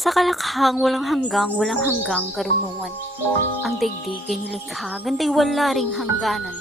Sa kalakhang walang hanggang karunungan. Ang daigdig ay nilikha, ganday wala ring hangganan.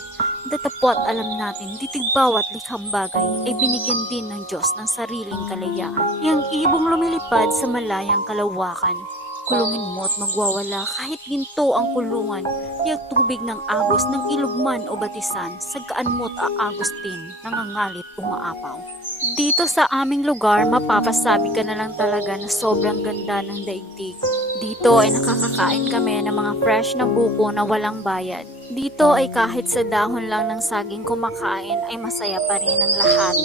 Datapwat alam natin, ditig bawat likhang bagay ay binigyan din ng Diyos ng sariling kalayaan. Yang ibong lumilipad sa malayang kalawakan. Kulungin mo't magwawala kahit ginto ang kulungan. Yang tubig ng agos ng ilugman o batisan, sagkaan mo't aagos din, nangangalit umaapaw. Dito sa aming lugar, mapapasabi ka na lang talaga na sobrang ganda ng daigdig. Dito ay nakakakain kami ng mga fresh na buko na walang bayad. Dito ay kahit sa dahon lang ng saging kumakain ay masaya pa rin ang lahat.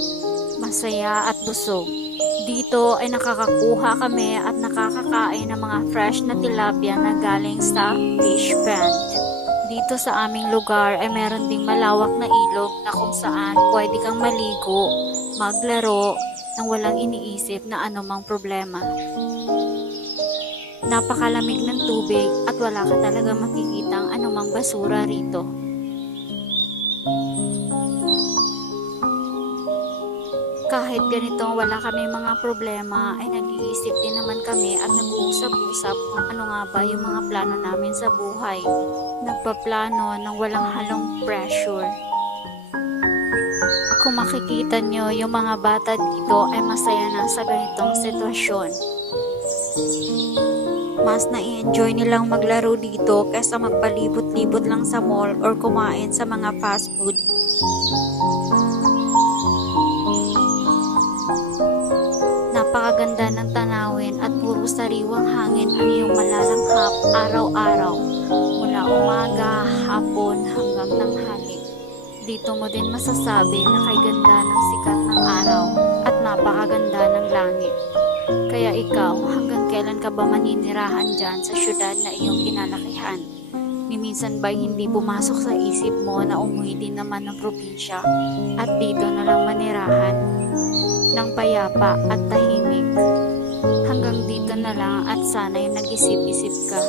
Masaya at busog. Dito ay nakakakuha kami at nakakakain ng mga fresh na tilapia na galing sa fish pond. Dito sa aming lugar ay meron ding malawak na ilog na kung saan pwede kang maligo, maglaro, nang walang iniisip na anumang problema. Napakalamig ng tubig at wala ka talaga makikitang anumang basura rito. Kahit ganito wala kami mga problema ay nag-iisip din naman kami at nag-uusap-usap kung ano nga ba yung mga plano namin sa buhay. Nagpaplano ng walang halong pressure. Kung makikita nyo yung mga bata dito ay masaya na sa ganitong sitwasyon. Mas na-enjoy nilang maglaro dito kaysa magpalibot-libot lang sa mall or kumain sa mga fast food. Napakaganda ng tanawin at puro sariwang hangin ang iyong malalanghap araw-araw mula umaga, hapon hanggang tanghali. Dito mo din masasabi na kay ganda ng sikat ng araw at napakaganda ng langit. Kaya ikaw, hanggang kailan ka ba maninirahan dyan sa syudad na iyong kinalakihan? Ni minsan ba'y hindi pumasok sa isip mo na umuwi din naman ng probinsya at dito na lang manirahan ng payapa at tahimik? Hanggang dito na lang at sana'y nag-isip-isip ka.